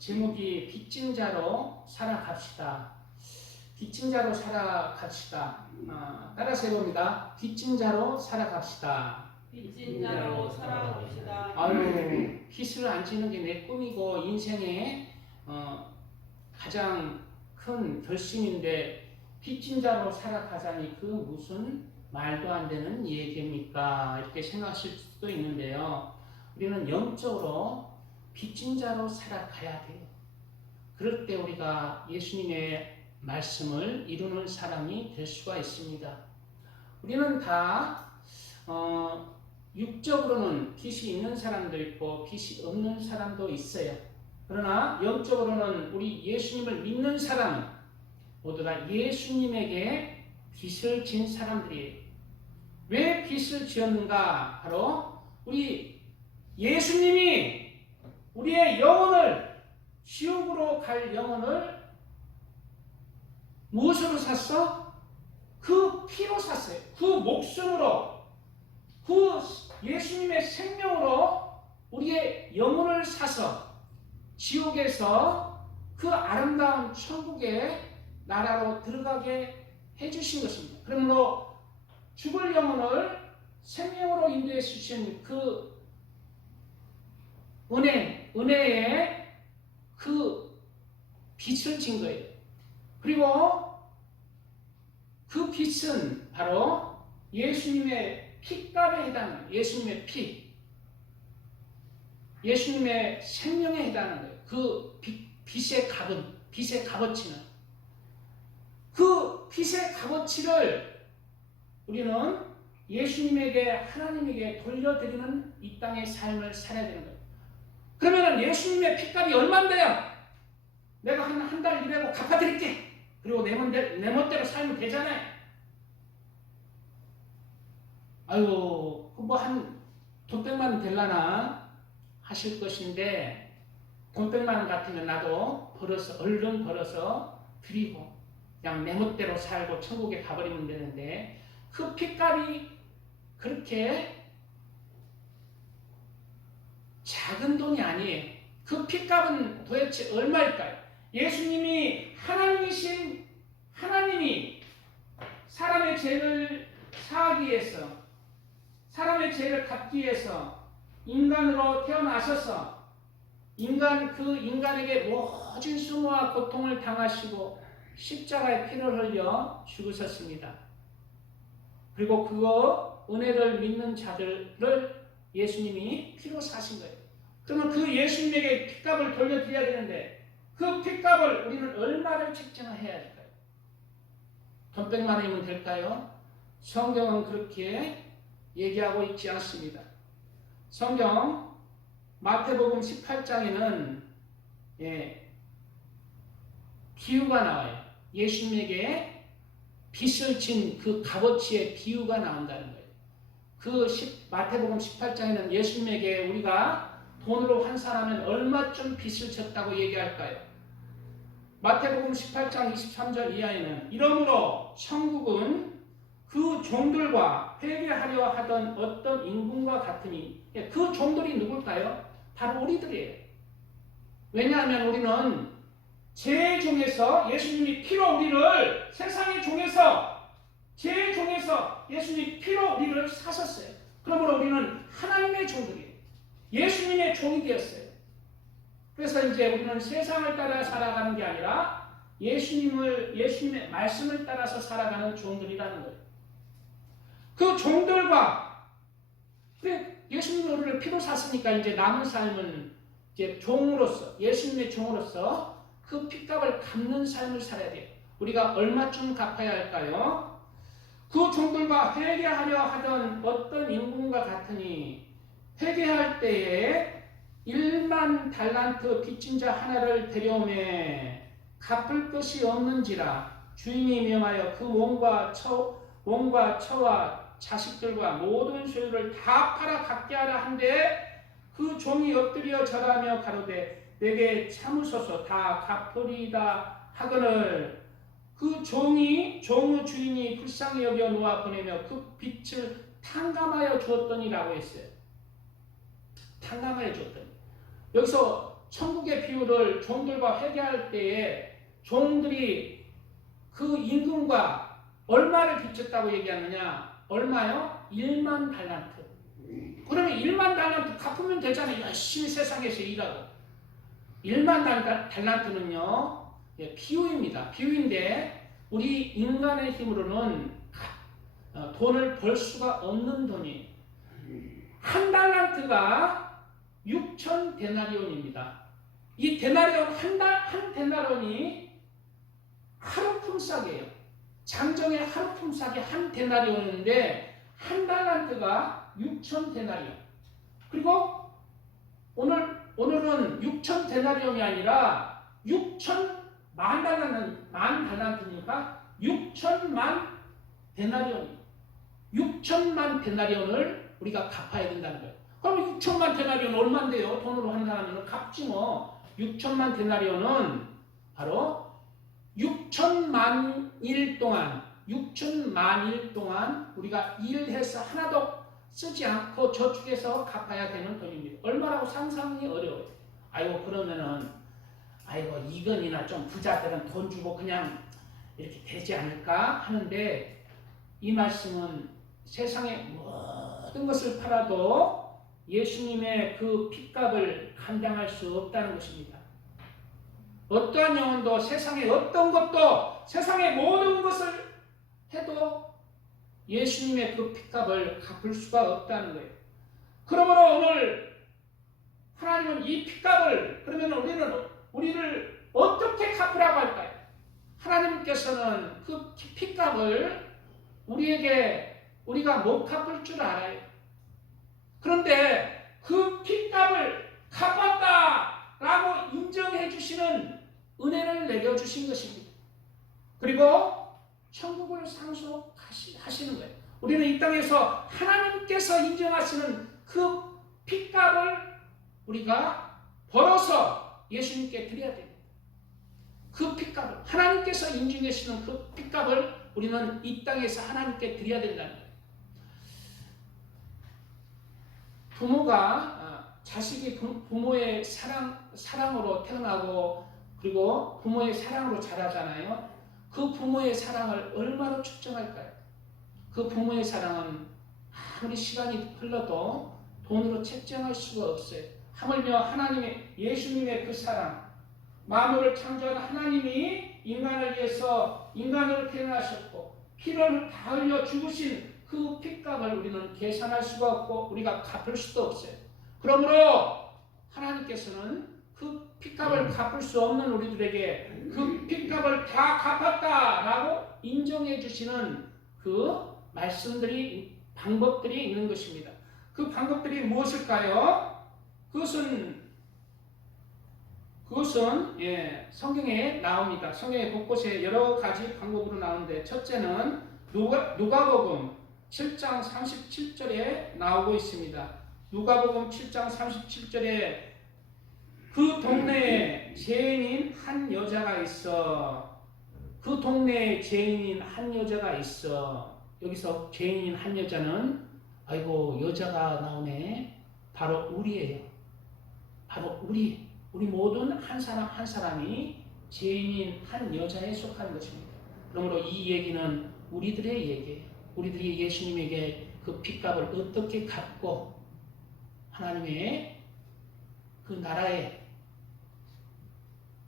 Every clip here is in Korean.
제목이 빚진 자로 살아갑시다. 빚진 자로 살아갑시다. 따라서 해봅니다. 빚진 자로 살아갑시다. 빚진 자로 살아갑시다. 아유, 빚을 안 지는 게 내 꿈이고 인생의 가장 큰 결심인데 빚진 자로 살아가자니 그 무슨 말도 안 되는 얘기입니까? 이렇게 생각하실 수도 있는데요. 우리는 영적으로 빚진 자로 살아가야 돼요. 그럴 때 우리가 예수님의 말씀을 이루는 사람이 될 수가 있습니다. 우리는 다 육적으로는 빚이 있는 사람도 있고 빚이 없는 사람도 있어요. 그러나 영적으로는 우리 예수님을 믿는 사람은 모두 다 예수님에게 빚을 진 사람들이에요. 왜 빚을 지었는가? 바로 우리 예수님이 우리의 영혼을, 지옥으로 갈 영혼을 무엇으로 샀어? 그 피로 샀어요. 그 목숨으로, 그 예수님의 생명으로 우리의 영혼을 사서 지옥에서 그 아름다운 천국의 나라로 들어가게 해주신 것입니다. 그러므로 죽을 영혼을 생명으로 인도해 주신 그 은혜의 그 빚을 진 거예요. 그리고 그 빚은 바로 예수님의 피값에 해당합니다. 예수님의 피, 예수님의 생명에 해당하는 거예요. 그 빚의 값어치는 그 빚의 값어치를 우리는 예수님에게, 하나님에게 돌려드리는 이 땅의 삶을 살아야 되는 거예요. 그러면 예수님의 피값이 얼마인데요? 내가 한 달 일하고 갚아드릴게. 그리고 내 멋대로 살면 되잖아요. 아유, 뭐 돈 100만 원 될라나 하실 것인데 돈 100만 원 같으면 나도 얼른 벌어서 드리고 그냥 내 멋대로 살고 천국에 가버리면 되는데 그 피값이 그렇게 작은 돈이 아니에요. 그 피값은 도대체 얼마일까요? 예수님이 하나님이 사람의 죄를 사하기 위해서, 사람의 죄를 갚기 위해서 인간으로 태어나셔서 인간에게 모진 수모와 고통을 당하시고 십자가에 피를 흘려 죽으셨습니다. 그리고 그거 은혜를 믿는 자들을 예수님이 피로 사신 거예요. 그러면 그 예수님에게 피값을 돌려드려야 되는데 그 피값을 우리는 얼마를 책정해야 할까요? 돈 100만 원이면 될까요? 성경은 그렇게 얘기하고 있지 않습니다. 성경 마태복음 18장에는 비유가 나와요. 예수님에게 빚을 진 그 값어치의 비유가 나온다는 거예요. 마태복음 18장에는 예수님에게 우리가 돈으로 환산하면 얼마쯤 빚을 졌다고 얘기할까요? 마태복음 18장 23절 이하에는 이러므로 천국은 그 종들과 회개하려 하던 어떤 임금과 같으니, 그 종들이 누굴까요? 바로 우리들이에요. 왜냐하면 우리는 죄의 종에서 예수님이 피로 우리를, 세상의 종에서, 죄의 종에서 예수님이 피로 우리를 사셨어요. 그러므로 우리는 하나님의 종들이에요. 예수님의 종이 되었어요. 그래서 이제 우리는 세상을 따라 살아가는 게 아니라 예수님의 말씀을 따라서 살아가는 종들이라는 거예요. 그 종들과, 예수님이 우리를 피로 샀으니까 이제 남은 삶은 이제 종으로서, 예수님의 종으로서 그 피값을 갚는 삶을 살아야 돼요. 우리가 얼마쯤 갚아야 할까요? 그 종들과 회개하려 하던 어떤 임금과 같으니, 회개할 때에 1만 달란트 빚진 자 하나를 데려오매 갚을 것이 없는지라 주인이 명하여 그 몸과 처와 자식들과 모든 소유를 다 팔아 갚게 하라 한데 그 종이 엎드려 절하며 가로되 내게 참으소서 다 갚으리이다 하거늘 그 종의 주인이 불쌍히 여겨 놓아 보내며 그 빚을 탕감하여 주었더니라고 했어요. 탕감하여 주었더니. 여기서 천국의 비유를 종들과 회개할 때에 종들이 그 임금과 얼마를 빚졌다고 얘기하느냐? 얼마요? 1만 달란트. 그러면 1만 달란트 갚으면 되잖아요. 열심히 세상에서 일하고. 1만 달란트는요, 비유입니다. 비유인데 우리 인간의 힘으로는 돈을 벌 수가 없는 돈이. 한 달란트가 6천 데나리온입니다. 이 데나리온 한 데나리온이 하루 품삯이에요. 장정의 하루 품삯이 한 데나리온인데 한 달란트가 6천 데나리온. 그리고 오늘은 6천 데나리온이 아니라 6천만 달란트니까 6천만 데나리온. 6천만 데나리온을 우리가 갚아야 된다는 거예요. 그럼 6천만 데나리온 얼마인데요? 돈으로 환산하면 갚지 뭐. 6천만 데나리온은 바로 6천만 일 동안 우리가 일해서 하나도 쓰지 않고 저축해서 갚아야 되는 돈입니다. 얼마라고 상상이 어려워요. 아이고 그러면은 이건이나 좀 부자들은 돈 주고 그냥 이렇게 되지 않을까 하는데 이 말씀은 세상의 모든 것을 팔아도 예수님의 그 핏값을 감당할 수 없다는 것입니다. 어떠한 영혼도 세상의 어떤 것도 세상의 모든 것을 해도 예수님의 그 핏값을 갚을 수가 없다는 거예요. 그러므로 오늘 하나님은 이 핏값을 그러면 우리를 어떻게 갚으라고 할까요? 하나님께서는 그 핏값을 우리가 못 갚을 줄 알아요. 그런데 그 핏값을 갚았다라고 인정해 주시는 은혜를 내려주신 것입니다. 그리고 천국을 상속하시는 거예요. 우리는 이 땅에서 하나님께서 인정하시는 그 핏값을 우리가 벌어서 예수님께 드려야 됩니다. 그 핏값을 하나님께서 인정하시는 그 핏값을 우리는 이 땅에서 하나님께 드려야 된다는 거예요. 부모가 자식이 부모의 사랑으로 태어나고 그리고 부모의 사랑으로 자라잖아요. 그 부모의 사랑을 얼마나 측정할까요? 그 부모의 사랑은 아무리 시간이 흘러도 돈으로 책정할 수가 없어요. 하물며 예수님의 그 사랑, 만물을 창조한 하나님이 인간을 위해서 인간으로 태어나셨고 피를 다 흘려 죽으신 그 핏값을 우리는 계산할 수가 없고 우리가 갚을 수도 없어요. 그러므로 하나님께서는 그 핏값을 갚을 수 없는 우리들에게 그 핏값을 다 갚았다라고 인정해 주시는 그 방법들이 있는 것입니다. 그 방법들이 무엇일까요? 그것은 성경에 나옵니다. 성경의 곳곳에 여러 가지 방법으로 나오는데 첫째는 누가복음 7장 37절에 나오고 있습니다. 누가복음 7장 37절에 그 동네에 죄인인 한 여자가 있어. 여기서 죄인인 한 여자는 여자가 나오네. 바로 우리예요. 바로 우리 모든 한 사람 한 사람이 죄인인 한 여자에 속하는 것입니다. 그러므로 이 얘기는 우리들의 얘기예요. 우리들이 예수님에게 그 핏값을 어떻게 갚고 하나님의 그 나라의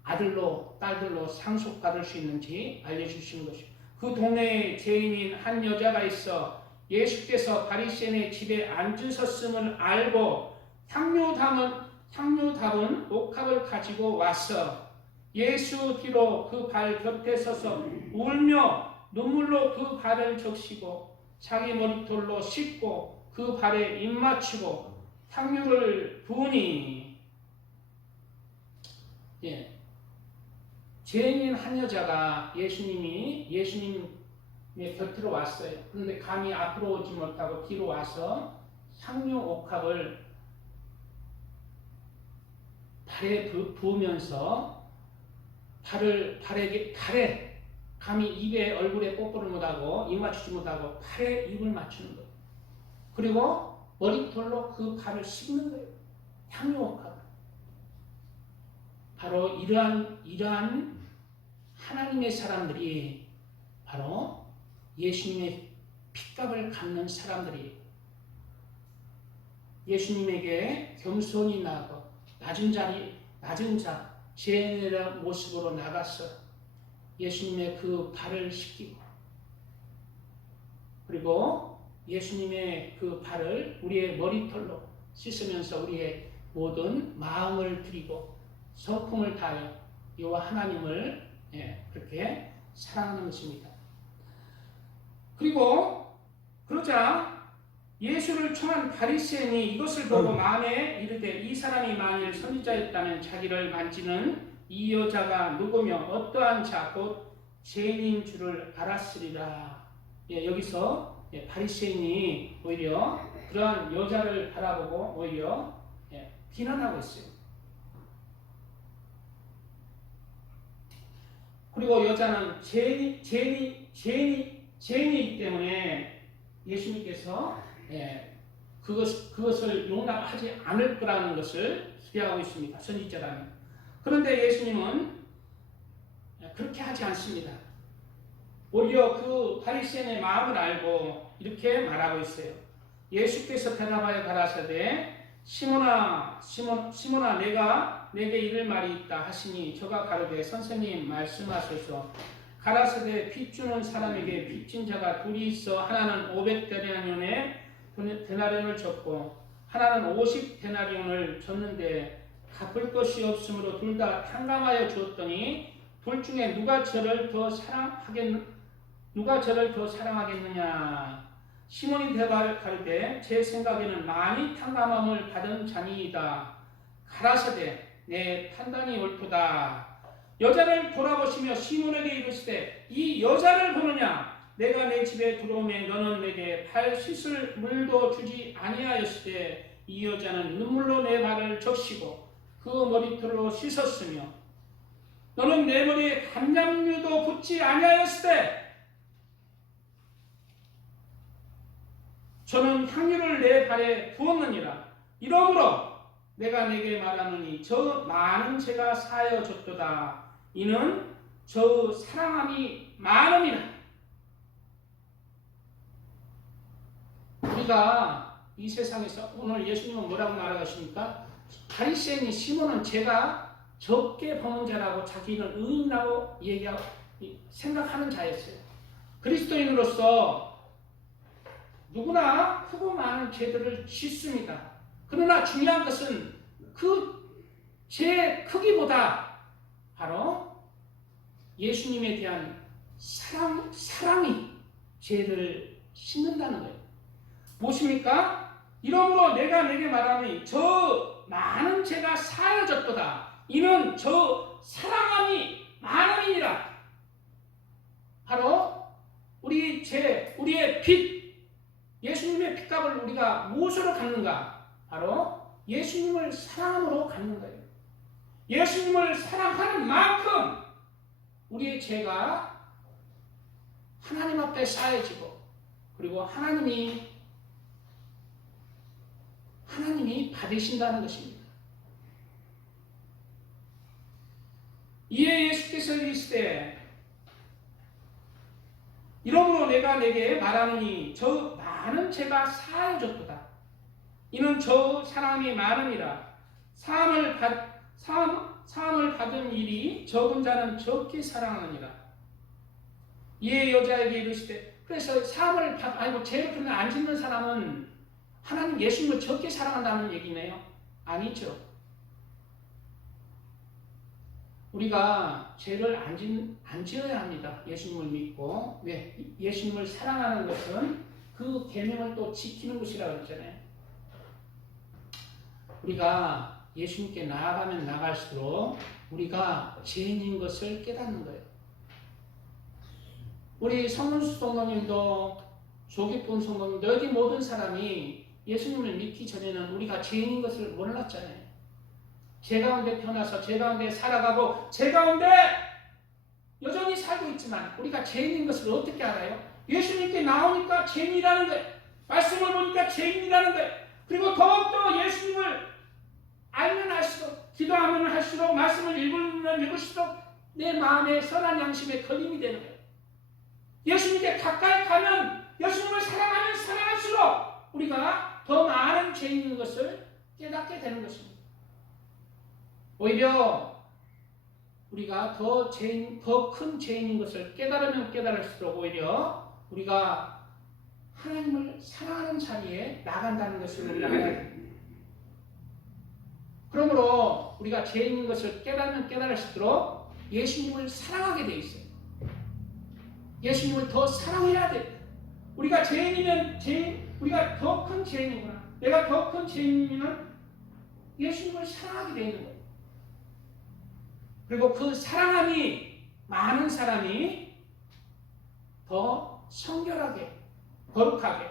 아들로 딸들로 상속받을 수 있는지 알려주시는 것입니다. 그 동네에 죄인인 한 여자가 있어 예수께서 바리새인의 집에 앉으셨음을 알고 향유 담은 옥합을 가지고 와서 예수 뒤로 그 발 곁에 서서 울며 눈물로 그 발을 적시고 자기 머리털로 씻고 그 발에 입 맞추고 향유를 부으니 죄인인 한 여자가 예수님의 곁으로 왔어요. 그런데 감히 앞으로 오지 못하고 뒤로 와서 향유 옥합을 발에 부으면서 발에 감히 입에 얼굴에 뽀뽀를 못하고 입 맞추지 못하고 팔에 입을 맞추는 거예요. 그리고 머리털로 그 발을 씻는 거예요. 향유 옥합을. 바로 이러한 하나님의 사람들이 바로 예수님의 핏값을 갚는 사람들이 예수님에게 겸손히 나아가 낮은 자, 죄인의 모습으로 나가서 예수님의 그 발을 씻기고 그리고 예수님의 그 발을 우리의 머리털로 씻으면서 우리의 모든 마음을 드리고 성품을 다하여 여호와 하나님을 그렇게 사랑하는 것입니다. 그리고 그러자 예수를 청한 바리새인이 이것을 보고 마음에 이르되 이 사람이 만일 선지자였다면 자기를 만지는 이 여자가 누구며 어떠한 자 곧 죄인인 줄을 알았으리라. 여기서 바리새인이 오히려 그러한 여자를 바라보고 오히려 비난하고 있어요. 그리고 여자는 죄인이기 때문에 예수님께서 그것을 용납하지 않을 거라는 것을 수비하고 있습니다. 선지자라면. 그런데 예수님은 그렇게 하지 않습니다. 오히려 그 바리새인의 마음을 알고 이렇게 말하고 있어요. 예수께서 대답하여 가라사대 시몬아 내가 내게 이를 말이 있다 하시니 저가 가로되 선생님 말씀하소서. 가라사대 빚 주는 사람에게 빚진 자가 둘이 있어 하나는 500데나리온을 줬고 하나는 50데나리온을 줬는데 갚을 것이 없으므로 둘 다 탕감하여 주었더니 둘 중에 누가 저를 더 사랑하겠느냐. 시몬이 대답하되 제 생각에는 많이 탕감함을 받은 자니이다. 가라사대 내 판단이 옳도다. 여자를 돌아보시며 시몬에게 이르시되 이 여자를 보느냐. 내가 내 집에 들어오매 너는 내게 발 씻을 물도 주지 아니하였으되 이 여자는 눈물로 내 발을 적시고 그 머리털로 씻었으며 너는 내 머리에 간장류도 붓지 아니하였으되 저는 향유를 내 발에 부었느니라. 이러므로 내가 내게 말하노니 저 많은 죄가 사하여졌도다. 이는 저 사랑함이 많음이라. 우리가 이 세상에서 오늘 예수님은 뭐라고 말하십니까? 바리새인이 시몬은 죄가 적게 범한 자라고 자기는 의인이라고 생각하는 자였어요. 그리스도인으로서 누구나 크고 많은 죄들을 짓습니다. 그러나 중요한 것은 그 죄의 크기보다 바로 예수님에 대한 사랑이 죄를 씻는다는 거예요. 무엇입니까? 이러므로 내가 내게 말하니 저 많은 죄가 사하여졌도다. 이는 저 사랑함이 많음이니라. 바로 우리 죄, 우리의 빚, 예수님의 핏값을 우리가 무엇으로 갚는가? 바로 예수님을 사랑함으로 갚는 거예요. 예수님을 사랑하는 만큼 우리의 죄가 하나님 앞에 쌓여지고 그리고 하나님이 받으신다는 것입니다. 이에 예수께서 이르시되 이러므로 내가 내게 말하노니 저 많은 죄가 사하여졌도다. 이는 저 사람이 많음이라. 사함을 받은 일이 적은 자는 적게 사랑하느니라. 이에 여자에게 이르시되 그래서 죄를 그러면 안 짓는 사람은 하나님 예수님을 적게 사랑한다는 얘기네요. 아니죠. 우리가 죄를 안 지어야 합니다. 예수님을 믿고. 왜? 예수님을 사랑하는 것은 그 계명을 또 지키는 것이라고 했잖아요. 우리가 예수님께 나아가면 나갈수록 우리가 죄인인 것을 깨닫는 거예요. 우리 성문수 성도님도 조기쁜 성도님도 여기 모든 사람이 예수님을 믿기 전에는 우리가 죄인인 것을 몰랐잖아요. 죄 가운데 태어나서 죄 가운데 살아가고 죄 가운데 여전히 살고 있지만 우리가 죄인인 것을 어떻게 알아요? 예수님께 나오니까 죄인이라는 거예요. 말씀을 보니까 죄인이라는 거예요. 그리고 더욱더 예수님을 알면 알수록 기도하면 할수록 말씀을 읽으면 읽을수록 내 마음에 선한 양심에 걸림이 되는 거예요. 예수님께 가까이 가면 예수님을 사랑하면 사랑할수록 우리가 더 많은 죄인인 것을 깨닫게 되는 것입니다. 오히려 우리가 더 큰 죄인인 것을 깨달으면 깨달을수록 오히려 우리가 하나님을 사랑하는 자리에 나간다는 것을 우리가 알아야 됩니다. 그러므로 우리가 죄인인 것을 깨달으면 깨달을수록 예수님을 사랑하게 돼 있어요. 예수님을 더 사랑해야 돼. 우리가 죄인이면 우리가 더 큰 죄인이구나. 내가 더 큰 죄인이면 예수님을 사랑하게 돼 있는 거예요. 그리고 그 사랑함이 많은 사람이 더 성결하게, 거룩하게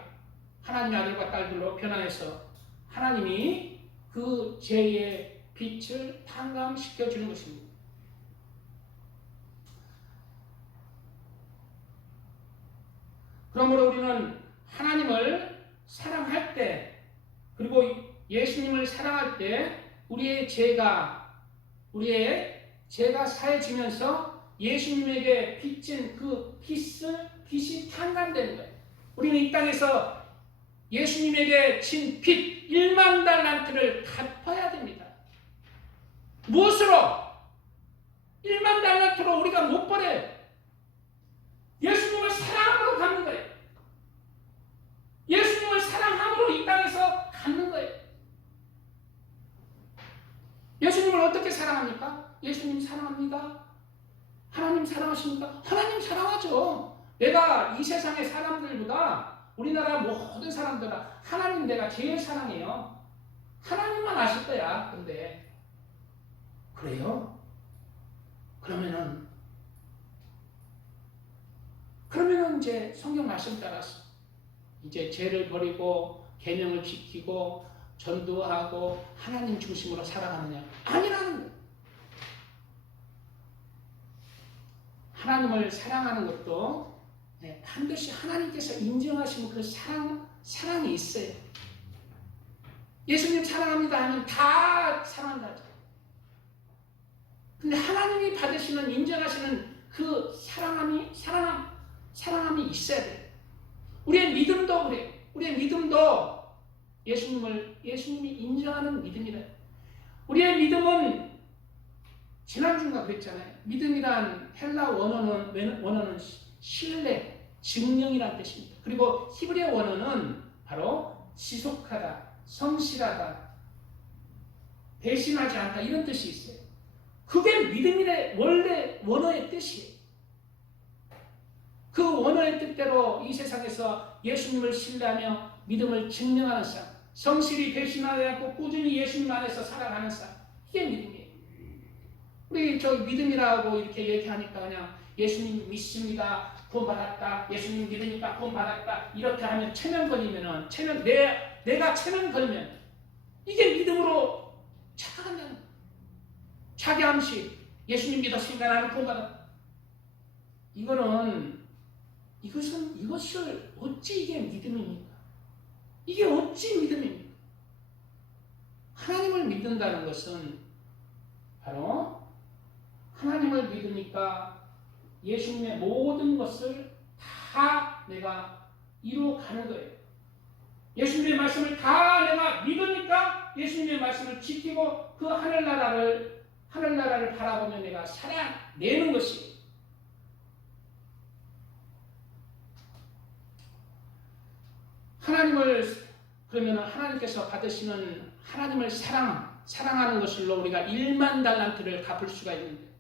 하나님의 아들과 딸들로 변화해서 하나님이 그 죄의 빛을 탕감시켜 주는 것입니다. 그러므로 우리는 하나님을 사랑할 때, 그리고 예수님을 사랑할 때 우리의 죄가 사해지면서 예수님에게 빚진 그 빚이 탕감되는 거예요. 우리는 이 땅에서 예수님에게 진 빚 1만 달란트를 갚아야 됩니다. 무엇으로? 1만 달란트로 우리가 못 버려요. 예수님을 사랑함으로 갚는 거예요. 예수님을 사랑함으로 이 땅에서 갚는 거예요. 예수님을 어떻게 사랑합니까? 예수님 사랑합니다. 하나님 사랑하십니까? 하나님 사랑하죠. 내가 이 세상의 사람들보다 우리나라 모든 사람들은 하나님 내가 제일 사랑해요. 하나님만 아실 거야. 근데 그래요? 그러면은 이제 성경 말씀 따라서 이제 죄를 버리고 계명을 지키고 전도하고 하나님 중심으로 살아가느냐? 아니라는 거예요. 하나님을 사랑하는 것도 반드시 하나님께서 인정하시는 그 사랑이 있어요. 예수님 사랑합니다 하면 다 사랑한다죠. 근데 하나님이 받으시는 인정하시는 그 사랑함이 있어야 돼요. 우리의 믿음도 그래요. 우리의 믿음도 예수님이 인정하는 믿음이다. 우리의 믿음은 지난주가 그랬잖아요. 믿음이란 헬라 원어는 신뢰, 증명이라는 뜻입니다. 그리고 히브리어 원어는 바로 지속하다, 성실하다, 배신하지 않다 이런 뜻이 있어요. 그게 믿음이래 원래 원어의 뜻이에요. 그 원어의 뜻대로 이 세상에서 예수님을 신뢰하며 믿음을 증명하는 삶, 성실히 배신하지 않고 꾸준히 예수님 안에서 살아가는 삶, 이게 믿음이에요. 우리 믿음이라고 이렇게 얘기하니까 그냥 예수님 믿습니다, 구원받았다, 예수님 믿으니까 구원받았다 이렇게 하면 체면 걸리면은 내가 체면 걸면 이게 믿음으로 착각한다는 거예요. 자기 암시 예수님 믿었으니까 나는 구원받았다. 이것을 어찌 이게 믿음입니까? 이게 어찌 믿음입니까? 하나님을 믿는다는 것은 바로 하나님을 믿으니까 예수님의 모든 것을 다 내가 이루어가는 거예요. 예수님의 말씀을 다 내가 믿으니까 예수님의 말씀을 지키고 그 하늘나라를 바라보며 내가 살아내는 것이에요. 그러면 하나님께서 받으시는 하나님을 사랑하는 것으로 우리가 1만 달란트를 갚을 수가 있는데,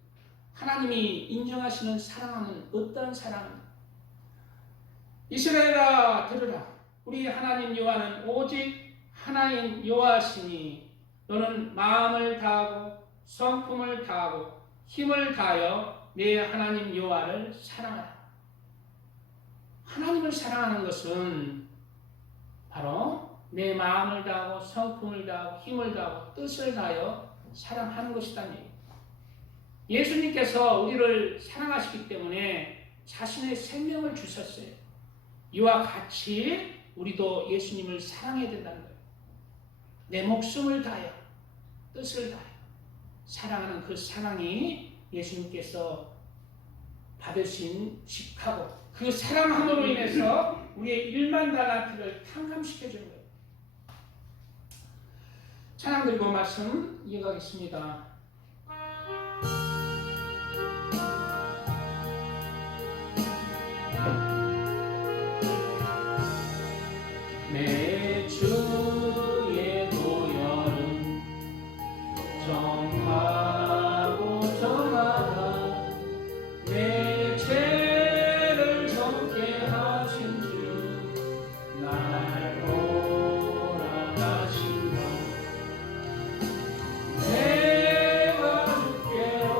하나님이 인정하시는 사랑은 어떠한 사랑입니까? 이스라엘아 들으라. 우리 하나님 여호와는 오직 하나인 여호와시니 너는 마음을 다하고 성품을 다하고 힘을 다하여 내 하나님 여호와를 사랑하라. 하나님을 사랑하는 것은 바로 내 마음을 다하고 성품을 다하고 힘을 다하고 뜻을 다하여 사랑하는 것이다니. 예수님께서 우리를 사랑하시기 때문에 자신의 생명을 주셨어요. 이와 같이 우리도 예수님을 사랑해야 된다는 거예요. 내 목숨을 다하여 뜻을 다하여 사랑하는 그 사랑이 예수님께서 받으신 직하고 그 사랑함으로 인해서 우리의 1만 달란트를 탕감시켜 준 거예요. 찬양 드리고 말씀 이어가겠습니다. 내 주의 도열은 정하고 정하다 내 죄를 정케 하신 주 날 몰아가신다 내가 주께로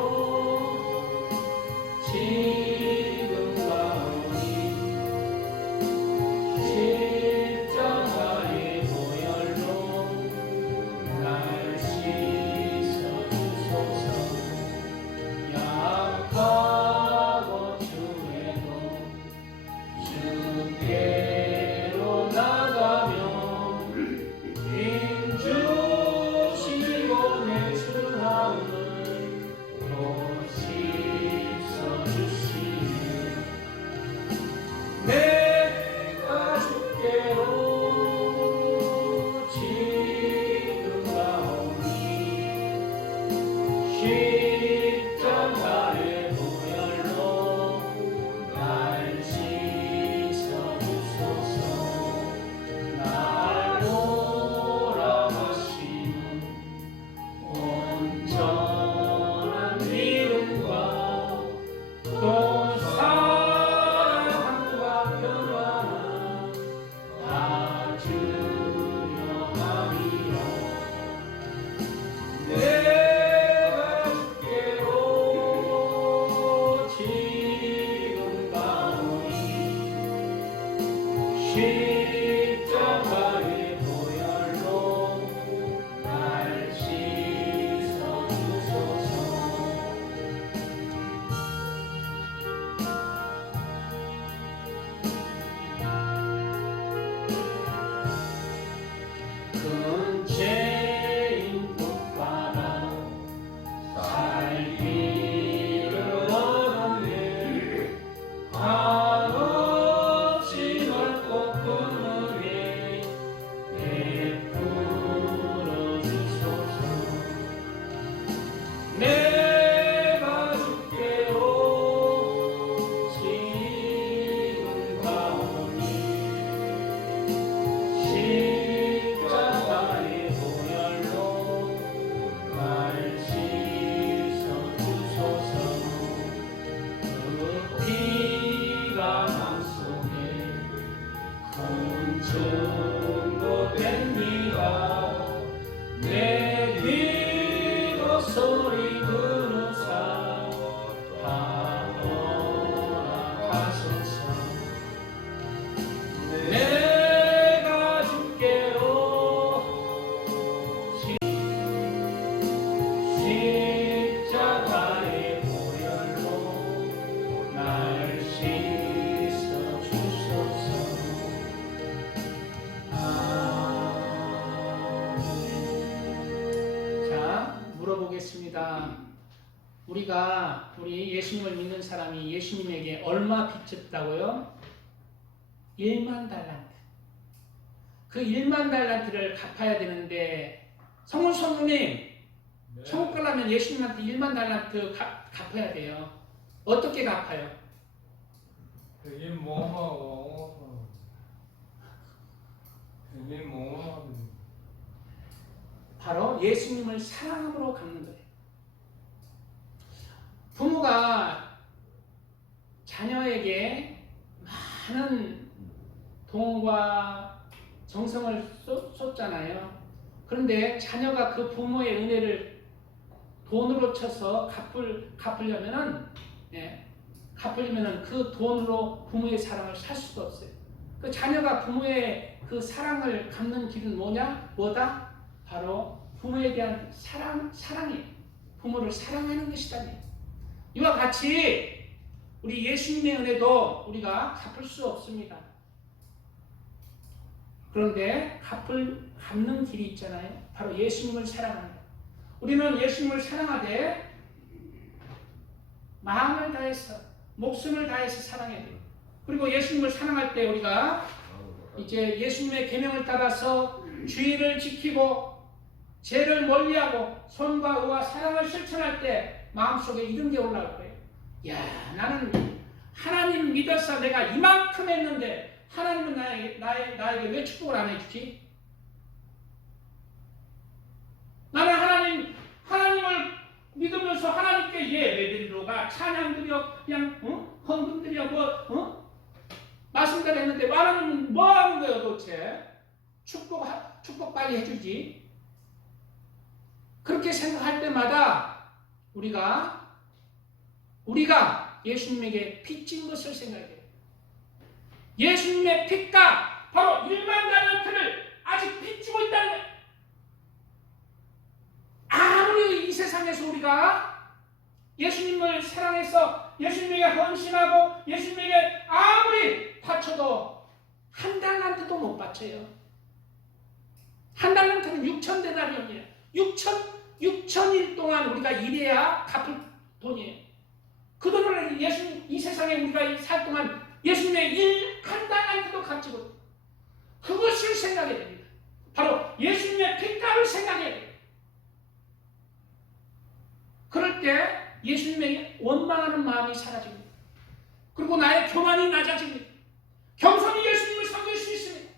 지금 가오니 십자가의 보혈로 날 씻어주소서 약하고 주에도 주께로 나가며 빈 주시고 내 주함을 또 씻어주시네 내가 주께로 지금 가오니 십자가의 보혈로 날 씻어주소서 날 몰아가시는 온전한 믿음과 또 사랑과 평안을 다 주려 함이요 내가 주께로 지금 가오니 십자가의 보혈로 날 씻어주소서 큰 죄인 곳마다 살 길을 얻었네 한없이 넓고 큰 은혜 베풀어 주소서 내가 주께로 지금 가오니 십자가의 보혈로 날 씻어주소서 그 피가 맘속에 큰 증거 됩니다 내 기도 소리 들으사 다 돌아가소서 내가 주께로 십자가의 보혈로 날 씻어주소서 자, 물어보겠습니다. 우리 예수님을 믿는 사람이 예수님에게 얼마 빚졌다고요? 1만 달란트. 그 1만 달란트를 갚아야 되는데 성모님 천국 가려면 예수님한테 1만 달란트 갚아야 돼요. 어떻게 갚아요? 되게 뭐하고 되게 뭐하고 바로 예수님을 사랑함으로 갚는 거예요. 부모가 자녀에게 많은 돈과 정성을 쏟잖아요. 그런데 자녀가 그 부모의 은혜를 돈으로 쳐서 갚으려면은 그 돈으로 부모의 사랑을 살 수가 없어요. 그 자녀가 부모의 그 사랑을 갚는 길은 뭐다? 바로 부모에 대한 사랑이에요. 부모를 사랑하는 것이다. 이와 같이 우리 예수님의 은혜도 우리가 갚을 수 없습니다. 그런데 갚는 길이 있잖아요. 바로 예수님을 사랑하는 것. 우리는 예수님을 사랑하되 마음을 다해서 목숨을 다해서 사랑해야 돼요. 그리고 예수님을 사랑할 때 우리가 이제 예수님의 계명을 따라서 주의를 지키고 죄를 멀리하고 손과 의와 사랑을 실천할 때 마음속에 이런 게 올라올 거예요. 야, 나는 하나님 믿어서 내가 이만큼 했는데 하나님은 나에게 왜 축복을 안 해주지? 나는 하나님을 믿으면서 하나님께 예배드리러 가, 찬양 드려, 그냥 헌금 드려, 말씀대로 했는데 하나님은 뭐 하는 거예요 도대체? 축복 빨리 해주지. 그렇게 생각할 때마다 우리가 예수님에게 빚진 것을 생각해요. 예수님의 빚값, 바로 1만 달란트를 아직 빚지고 있다는 거예요. 아무리 이 세상에서 우리가 예수님을 사랑해서 예수님에게 헌신하고 예수님에게 아무리 바쳐도 한 달란트도 못 바쳐요. 한 달란트는 6,000데나리온이에요. 6,000일 동안 우리가 일해야 갚을 돈이에요. 그 돈을 이 세상에 우리가 살 동안 예수님의 한 달란트도 갚지 못해요. 그것을 생각해야 됩니다. 바로 예수님의 빚값을 생각해야 돼요. 그럴 때 예수님에게 원망하는 마음이 사라집니다. 그리고 나의 교만이 낮아집니다. 겸손히 예수님을 섬길 수 있습니다.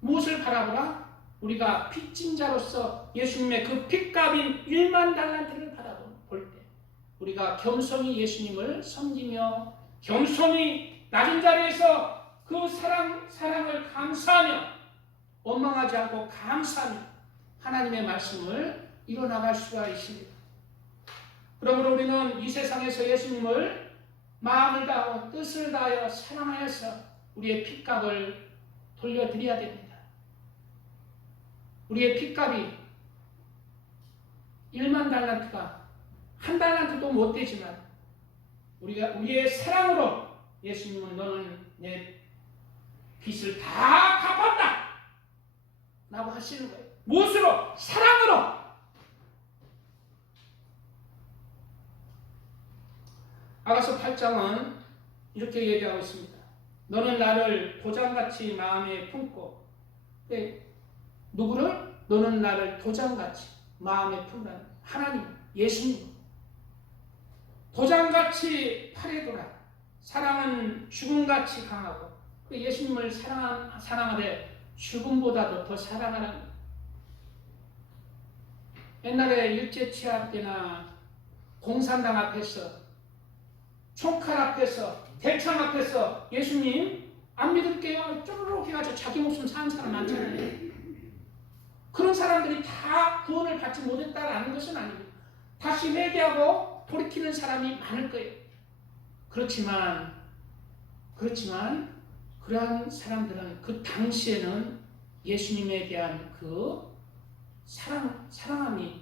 무엇을 바라보라? 우리가 빚진 자로서 예수님의 그 빚값인 1만 달란트를 바라볼 때 우리가 겸손히 예수님을 섬기며 겸손히 낮은 자리에서 그 사랑을 감사하며 원망하지 않고 감사하며 하나님의 말씀을 이뤄나갈 수가 있습니다. 그러므로 우리는 이 세상에서 예수님을 마음을 다하고 뜻을 다하여 사랑하여서 우리의 핏값을 돌려드려야 됩니다. 우리의 핏값이 1만 달란트가 한 달란트도 못 되지만 우리의 사랑으로 예수님은 너는 내 빚을 다 갚았다 라고 하시는 거예요. 무엇으로? 사랑으로. 아가서 8장은 이렇게 얘기하고 있습니다. 너는 나를 도장같이 마음에 품고, 누구를? 너는 나를 도장같이 마음에 품는 하나님, 예수님. 도장같이 팔에 돌아. 사랑은 죽음같이 강하고, 예수님을 사랑하되 죽음보다도 더 사랑하는 거예요. 옛날에 일제치하 때나 공산당 앞에서 총칼 앞에서 대창 앞에서 예수님 안 믿을게요 쪼르륵 해가지고 자기 목숨 사는 사람 많잖아요. 그런 사람들이 다 구원을 받지 못했다라는 것은 아닙니다. 다시 회개하고 돌이키는 사람이 많을 거예요. 그렇지만 그러한 사람들은 그 당시에는 예수님에 대한 그 사랑함이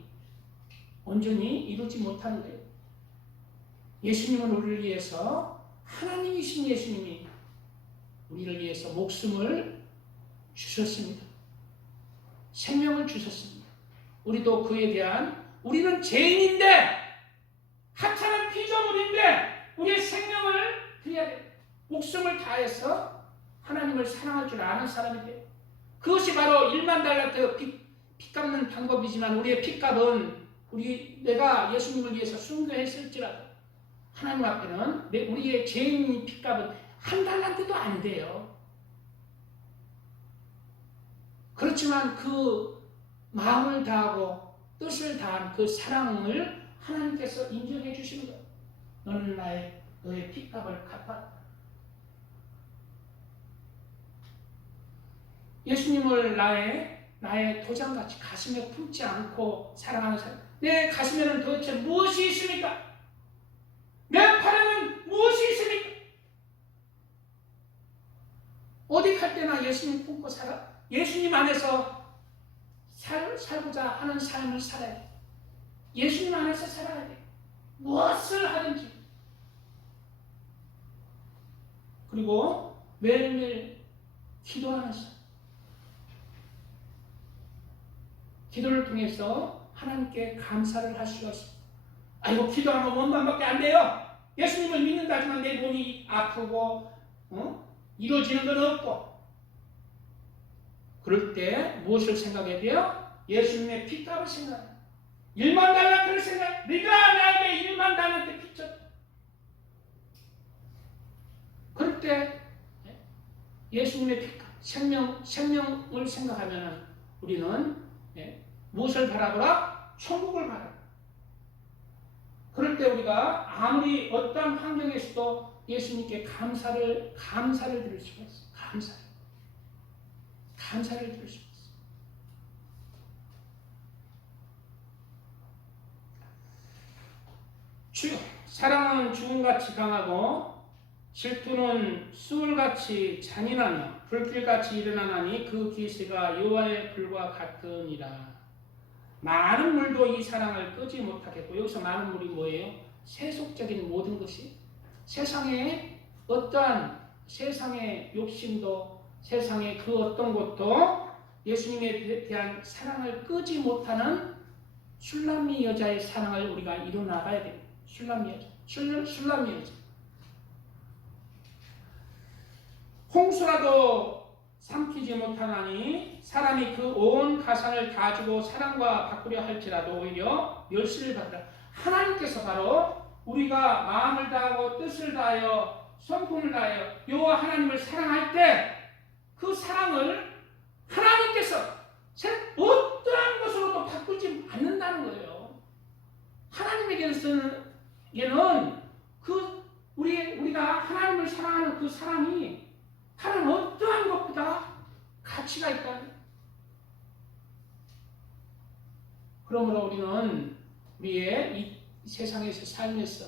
온전히 이루지 못하는 거예요. 예수님은 우리를 위해서, 하나님이신 예수님이 우리를 위해서 목숨을 주셨습니다. 생명을 주셨습니다. 우리도 그에 대한, 우리는 죄인인데 하찮은 피조물인데 우리의 생명을 드려야 돼요. 목숨을 다해서 하나님을 사랑할 줄 아는 사람이 돼요. 그것이 바로 1만 달란트 빚 갚는 방법이지만 우리의 빚값은 내가 예수님을 위해서 순교했을지라도 하나님 앞에는 우리의 죄인의 빚값은 한 달란트도 안 돼요. 그렇지만 그 마음을 다하고 뜻을 다한 그 사랑을 하나님께서 인정해 주시는 거예요. 너는 너의 빚값을 갚았다. 예수님을 나의 도장같이 가슴에 품지 않고 사랑하는 사람, 내 가슴에는 도대체 무엇이 있습니까? 내 팔에는 무엇이 있습니까? 어디 갈 때나 예수님 품고 예수님 안에서 살고자 하는 삶을 살아야 돼. 예수님 안에서 살아야 돼. 무엇을 하든지. 그리고 매일매일 기도하면서 기도를 통해서 하나님께 감사를 할 수가 있습니다. 아이고 기도하면 원반밖에 안 돼요. 예수님을 믿는다지만 내 몸이 아프고 이루어지는 건 없고 그럴 때 무엇을 생각해야 돼요? 예수님의 피값을 생각해요. 1만 달란트를 생각해. 네가 나에게 1만 달란트 빚졌다. 그럴 때 예수님의 피값, 생명을 생각하면 우리는 무엇을 바라보라? 천국을 바라보라. 그럴 때 우리가 아무리 어떤 환경에서도 예수님께 감사를 드릴 수가 있어요. 감사를 드릴 수가 있어요. 사랑은 죽음같이 강하고 질투는 수울같이 잔인하며 불길같이 일어나나니 그 기세가 여호와의 불과 같으니라. 많은 물도 이 사랑을 끄지 못하겠고, 여기서 많은 물이 뭐예요? 세속적인 모든 것이 세상에 어떠한 세상의 욕심도 세상의 그 어떤 것도 예수님에 대한 사랑을 끄지 못하는 슐람미 여자의 사랑을 우리가 이뤄나가야 됩니다. 슐람미 여자. 홍수라도 삼키지 못하나니 사람이 그 온 가산을 다 주고 사랑과 바꾸려 할지라도 오히려 멸시를 받으라. 하나님께서 바로 우리가 마음을 다하고 뜻을 다하여 성품을 다하여 여호와 하나님을 사랑할 때 그 사랑을 하나님께서 어떠한 것으로도 바꾸지 않는다는 거예요. 하나님에게는 우리가 하나님을 사랑하는 그 사랑이 다른 어떠한 것보다 가치가 있다. 그러므로 우리는 우리의 이 세상에서 살면서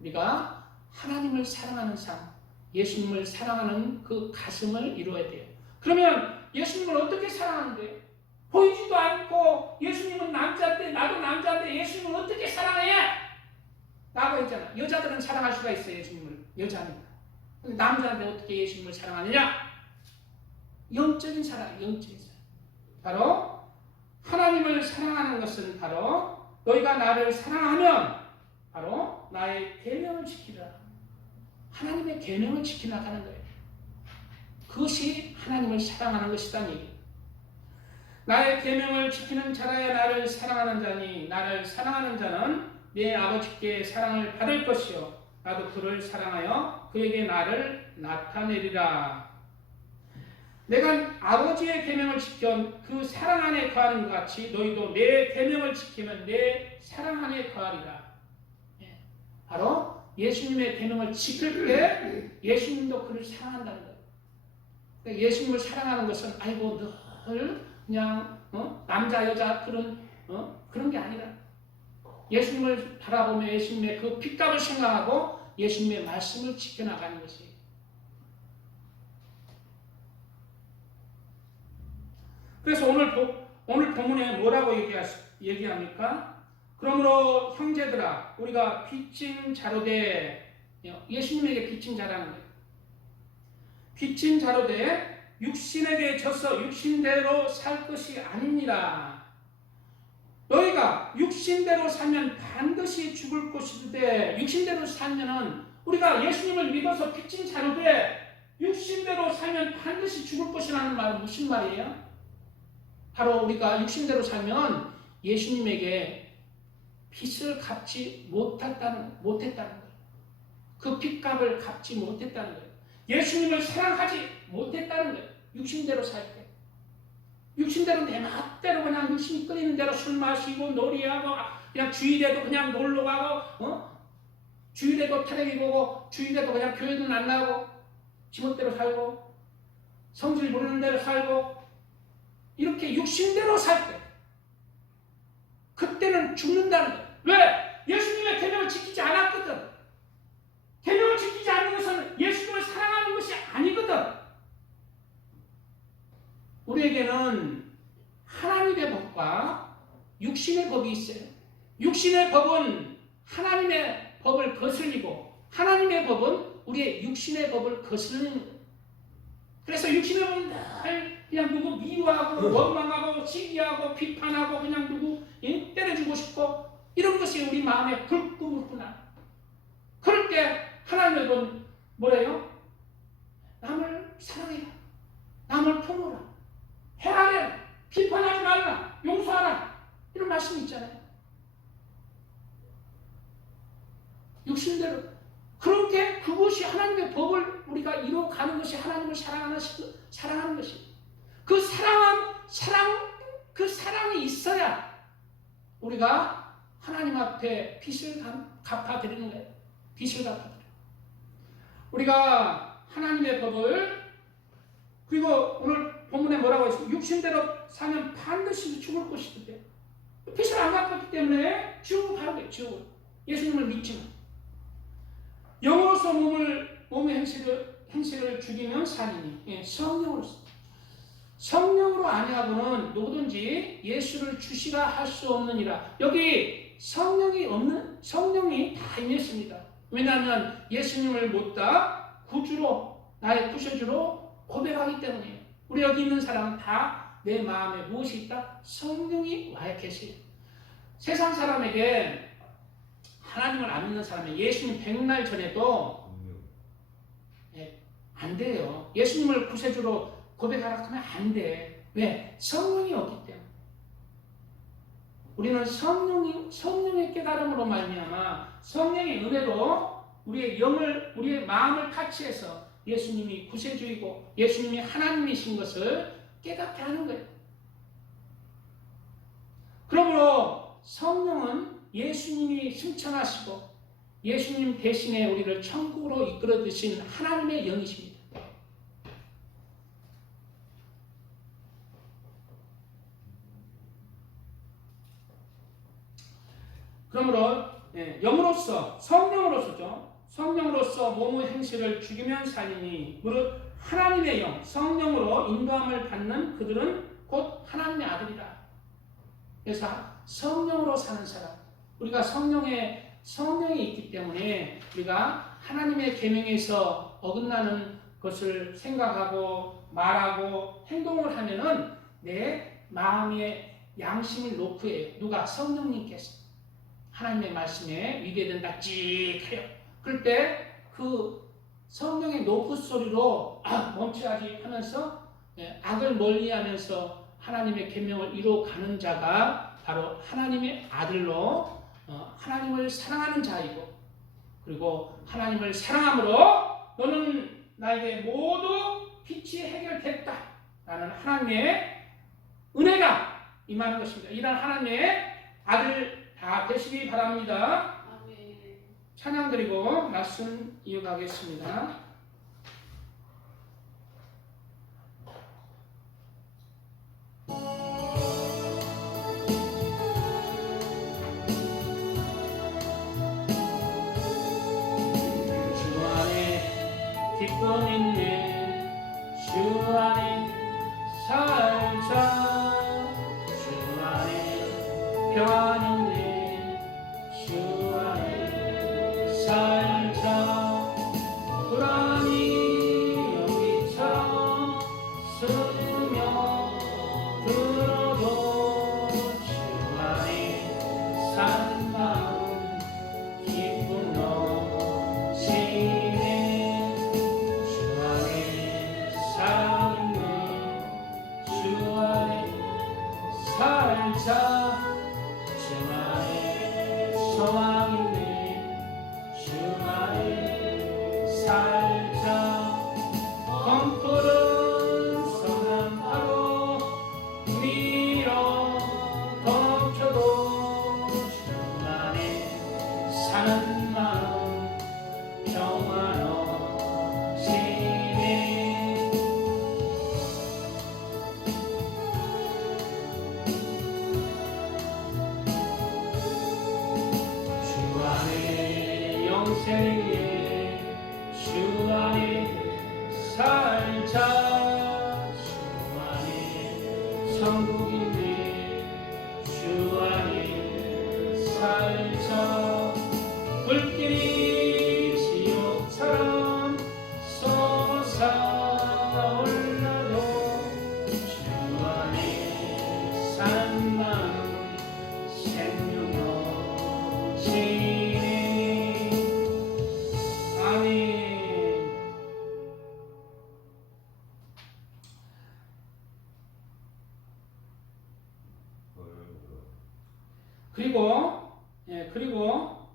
우리가 하나님을 사랑하는 삶, 예수님을 사랑하는 그 가슴을 이루어야 돼요. 그러면 예수님을 어떻게 사랑하는데? 보이지도 않고 예수님은 남자인데 나도 남자인데 예수님을 어떻게 사랑해? 라고 했잖아. 여자들은 사랑할 수가 있어요. 예수님을. 여자는. 근데 남자인데 어떻게 예수님을 사랑하느냐? 영적인 사랑. 바로 하나님을 사랑하는 것은 바로 너희가 나를 사랑하면 바로 나의 계명을 지키라. 하나님의 계명을 지켜나가는 거예요. 그것이 하나님을 사랑하는 것이다는 얘기예요. 나의 계명을 지키는 자라야 나를 사랑하는 자니 나를 사랑하는 자는 내 아버지께 사랑을 받을 것이요 나도 그를 사랑하여 그에게 나를 나타내리라. 내가 아버지의 계명을 지켜 그 사랑 안에 거하는 것 같이 너희도 내 계명을 지키면 내 사랑 안에 거하리라. 바로 예수님의 계명을 지킬 때 예수님도 그를 사랑한다는 거예요. 그러니까 예수님을 사랑하는 것은 아이고 늘 그냥 남자 여자 그런 게 아니라 예수님을 바라보며 예수님의 그 핏값을 생각하고 예수님의 말씀을 지켜나가는 것이에요. 그래서 오늘 본문에 뭐라고 얘기합니까? 그러므로 형제들아 우리가 빚진 자로되 예수님에게 빚진 자라는 거예요. 빚진 자로되 육신에게 져서 육신대로 살 것이 아니니라. 너희가 육신대로 살면 반드시 죽을 것이되 육신대로 살면은 우리가 예수님을 믿어서 빚진 자로되 육신대로 살면 반드시 죽을 것이라는 말은 무슨 말이에요? 바로 우리가 육신대로 살면 예수님에게 빚을 갚지 못했다는 거예요. 그 빚값을 갚지 못했다는 거예요. 예수님을 사랑하지 못했다는 거예요. 육신대로 살 때. 육신대로 내 맛대로 그냥 육신이 끓이는 대로 술 마시고 놀이하고 그냥 주일에도 그냥 놀러 가고 주일에도 텔레비 보고 주일에도 그냥 교회도 안 나가고 지멋대로 살고 성질 부르는 대로 살고 이렇게 육신대로 살 때 그때는 죽는다는 거예요. 왜? 예수님의 계명을 지키지 않았거든. 계명을 지키지 않는 것은 예수님을 사랑하는 것이 아니거든. 우리에게는 하나님의 법과 육신의 법이 있어요. 육신의 법은 하나님의 법을 거슬리고 하나님의 법은 우리의 육신의 법을 거스르는 거예요. 그래서 육신의 몸은 늘 그냥 누구 미워하고 원망하고 시기하고 비판하고 그냥 누구 때려주고 싶고 이런 것이 우리 마음에 불끈불끈한. 그럴 때 하나님의 본 뭐래요? 남을 사랑해라. 남을 품어라. 헤아려라. 비판하지 말라. 용서하라. 이런 말씀이 있잖아요. 육신대로. 그렇게 그것이 하나님의 법을 우리가 이루어가는 것이 하나님을 사랑하는 것이. 그 사랑이 있어야 우리가 하나님 앞에 빚을 갚아드리는 거예요. 빚을 갚아드려요. 우리가 하나님의 법을, 그리고 오늘 본문에 뭐라고 했어요? 육신대로 사면 반드시 죽을 것이기 빚을 안 갚았기 때문에 지옥을 가는 거예요. 지옥을. 예수님을 믿지만. 영으로서 몸의 행실을 죽이면 살이니. 성령으로서. 성령으로 아니하고는 누구든지 예수를 주시라 할 수 없느니라. 여기 성령이 다 있습니다. 왜냐하면 예수님을 못다 구주로, 나의 구세주로 고백하기 때문이에요. 우리 여기 있는 사람은 다 내 마음에 무엇이 있다? 성령이 와 계세요. 세상 사람에게, 하나님을 안 믿는 사람에게 예수님 100날 전에도 안 돼요. 예수님을 구세주로 고백하라 하면 안 돼. 왜? 성령이 없기 때문에. 우리는 성령의 깨달음으로 말미암아 성령의 은혜로 우리의 마음을 타치해서 예수님이 구세주이고 예수님이 하나님이신 것을 깨닫게 하는 거예요. 그러므로 성령은 예수님이 승천하시고 예수님 대신에 우리를 천국으로 이끌어 드신 하나님의 영이십니다. 그러므로 영으로서, 성령으로서죠. 성령으로서 몸의 행실을 죽이면 살리니 무릇 하나님의 영, 성령으로 인도함을 받는 그들은 곧 하나님의 아들이라. 그래서 성령으로 사는 사람, 우리가 성령이 있기 때문에 우리가 하나님의 계명에서 어긋나는 것을 생각하고 말하고 행동을 하면은 내 마음의 양심을 놓고 해요. 누가? 성령님께서. 하나님의 말씀에 위배된다 찍해요. 그럴 때 그 성령의 높은 소리로 멈춰야지 하면서 악을 멀리하면서 하나님의 계명을 이루어가는 자가 바로 하나님의 아들로 하나님을 사랑하는 자이고, 그리고 하나님을 사랑함으로 너는 나에게 모두 빛이 해결됐다 라는 하나님의 은혜가 임하는 것입니다. 이런 하나님의 아들 다 되시기 바랍니다. 아멘. 찬양 드리고 말씀 이어가겠습니다. 주 안에 기쁨 있네, 주 안에 살자. 주 안에 평안 있네, 주 안에 살자. 불안이 연기처럼 스며 들어도 주 안에 산 마음 기쁨 넘치네. 주 안에 사랑 있네, 주 안에 살자. 주 안에 소망 있네, 주 안에 살자. 검푸른 서남파로 밀어 덮쳐도 주 안에 사는 마음 평안 없이네. 주 안에 영생이네, 주 안에 살자. 주 안에 천국이네, 주 안에 살자. 불길이 지옥처럼 솟아올라 그리고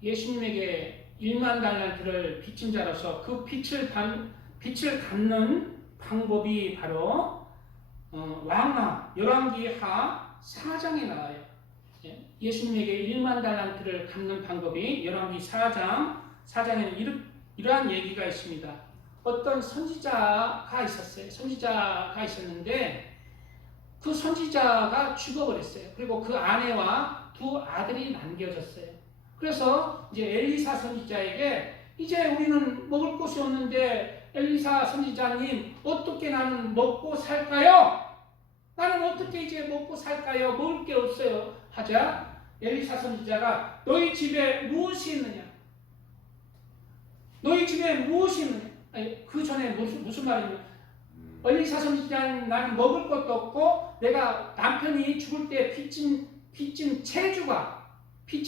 예수님에게 1만 달란트를 빚진 자로서 그 빚을 갚는 방법이 바로 왕하 열왕기하 4장에 나와요. 예수님에게 1만 달란트를 갚는 방법이 열왕기 4장에는 이러한 얘기가 있습니다. 어떤 선지자가 있었어요. 선지자가 있었는데 그 선지자가 죽어버렸어요. 그리고 그 아내와 두 아들이 남겨졌어요. 그래서 이제 엘리사 선지자에게 이제 우리는 먹을 것이 없는데 엘리사 선지자님 어떻게 나는 먹고 살까요? 나는 어떻게 이제 먹고 살까요? 먹을 게 없어요. 하자 엘리사 선지자가 너희 집에 무엇이 있느냐? 너희 집에 무엇이 있느냐? 아니, 그 전에 무슨 말이냐? 엘리사 선지자는 나는 먹을 것도 없고 내가 남편이 죽을 때 빚진 체주가 빚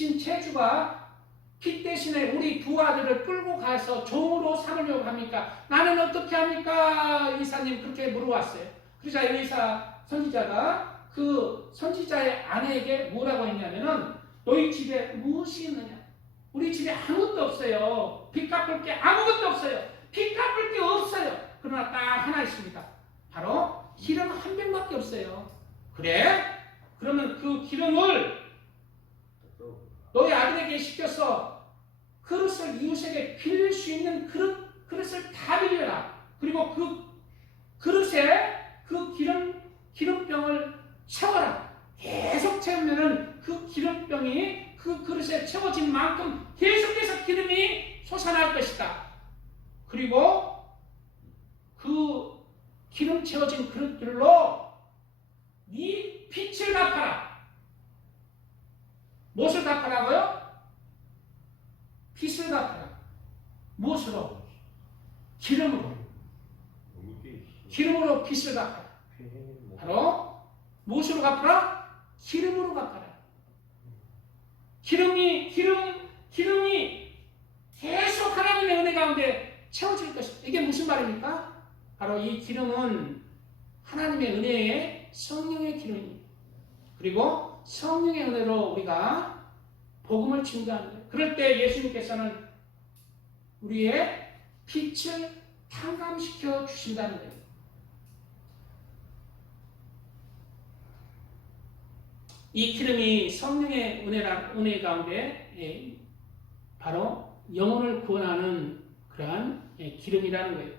대신에 우리 두 아들을 끌고 가서 종으로 삼으려고 합니까? 나는 어떻게 합니까? 엘리사님 그렇게 물어왔어요. 그러자 엘리사 선지자가 그 선지자의 아내에게 뭐라고 했냐면은 너희 집에 무엇이 있느냐? 우리 집에 아무것도 없어요. 빚 갚을 게 아무것도 없어요. 빚 갚을 게 없어요. 그러나 딱 하나 있습니다. 바로 기름 한 병밖에 없어요. 그래? 그러면 그 기름을 너희 아들에게 시켜서 그릇을 이웃에게 빌릴 수 있는 그릇을 다 빌려라. 그리고 그 그릇에 그 기름병을 채워라. 계속 채우면은 그 기름병이 그 그릇에 채워진 만큼 계속해서 기름이 솟아날 것이다. 그리고 그 기름 채워진 그릇들로 네 빚을 갚아라. 무엇을 갚아라고요? 빚을 갚아라. 무엇으로? 기름으로. 기름으로 빚을 갚아라. 바로 무엇으로 갚아라? 기름으로 갚아라. 기름이 계속 하나님의 은혜 가운데 채워질 것입니다. 이게 무슨 말입니까? 바로 이 기름은 하나님의 은혜의 성령의 기름입니다. 그리고 성령의 은혜로 우리가 복음을 증거하는 거예요. 그럴 때 예수님께서는 우리의 빛을 탕감시켜 주신다는 거예요. 이 기름이 성령의 은혜 가운데 바로 영혼을 구원하는 그러한 기름이라는 거예요.